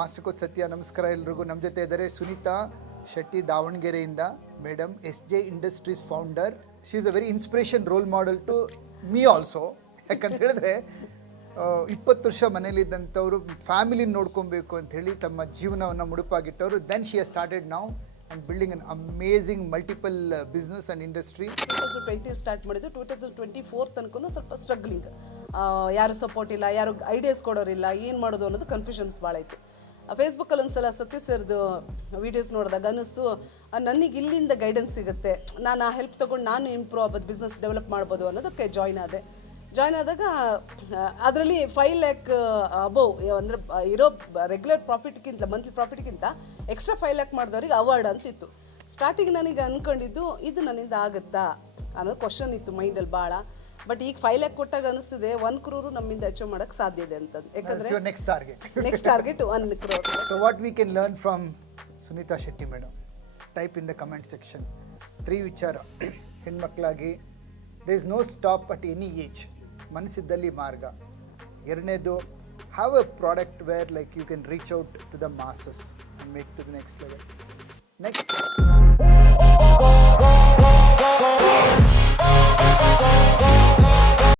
Master coach ಸತ್ಯ ನಮಸ್ಕಾರ ಎಲ್ರಿಗೂ. ನಮ್ಮ ಜೊತೆ ಇದ್ದಾರೆ ಸುನೀತಾ ಶೆಟ್ಟಿ ದಾವಣಗೆರೆಯಿಂದ. Madam SJ industries founder. She is a very inspiration role model to me also. ಯಾಕಂತ ಹೇಳಿದ್ರೆ 20 ವರ್ಷ ಮನೇಲಿದ್ದಂಥವ್ರು ಫ್ಯಾಮಿಲಿನ ನೋಡ್ಕೊಬೇಕು ಅಂತ ಹೇಳಿ ತಮ್ಮ ಜೀವನವನ್ನು ಮುಡುಪಾಗಿಟ್ಟವರು. Then she has started now and building an amazing multiple business and industry. 2020 start ಮಾಡಿದ್ದು 2024 ತನಕ ಸ್ವಲ್ಪ ಸ್ಟ್ರಗ್ಲಿಂಗ್, ಯಾರು ಸಪೋರ್ಟ್ ಇಲ್ಲ, ಯಾರು ಐಡಿಯಾಸ್ ಕೊಡೋರಿಲ್ಲ, ಏನು ಮಾಡೋದು ಅನ್ನೋದು ಕನ್ಫ್ಯೂಷನ್ಸ್ ಭಾಳ ಇತ್ತು. ಫೇಸ್ಬುಕ್ಕಲ್ಲಿ ಒಂದ್ಸಲ ಸತ್ಯ ಸರ್ದು ವೀಡಿಯೋಸ್ ನೋಡಿದಾಗ ಅನ್ನಿಸ್ತು ನನಗೆ ಇಲ್ಲಿಂದ ಗೈಡೆನ್ಸ್ ಸಿಗುತ್ತೆ, ನಾನು ಆ ಹೆಲ್ಪ್ ತೊಗೊಂಡು ನಾನು ಇಂಪ್ರೂವ್ ಆಗ್ಬೋದು, ಬಿಸ್ನೆಸ್ ಡೆವಲಪ್ ಮಾಡ್ಬೋದು ಅನ್ನೋದಕ್ಕೆ ಜಾಯ್ನ್ ಆದಾಗ ಅದರಲ್ಲಿ 5 lakh ಅಬೋವ್ ಅಂದರೆ ಇರೋ ರೆಗ್ಯುಲರ್ ಪ್ರಾಫಿಟ್ಗಿಂತ ಮಂತ್ಲಿ ಪ್ರಾಫಿಟ್ಗಿಂತ ಎಕ್ಸ್ಟ್ರಾ 5 lakh ಮಾಡಿದವ್ರಿಗೆ ಅವಾರ್ಡ್ ಅಂತಿತ್ತು. ಸ್ಟಾರ್ಟಿಂಗ್ ನನಗೆ ಅಂದ್ಕೊಂಡಿದ್ದು ಇದು ನನ್ನಿಂದ ಆಗುತ್ತಾ ಅನ್ನೋದು ಕ್ವಶನ್ ಇತ್ತು ಮೈಂಡಲ್ಲಿ ಭಾಳ. ಬಟ್ ಈಗ 5 lakh ಕೊಟ್ಟಾಗ ಅನಿಸ್ತಿದೆ 1 crore ನಮ್ಮಿಂದ ಅಚೀವ್ ಮಾಡೋಕ್ಕೆ ಸಾಧ್ಯ ಇದೆ ಅಂತ. ಯಾಕಂದರೆ next target 1 crore. So what we can learn from Sunita Shetty madam? Type in the comment section. 3 ವಿಚಾರ. ಹೆಣ್ಮಕ್ಳಾಗಿ there is no stop at any age. ಮನಸ್ಸಿದ್ದಲ್ಲಿ ಮಾರ್ಗ. ಎರಡನೇದು, have a product where like you can reach out to the masses and make to the next level. Next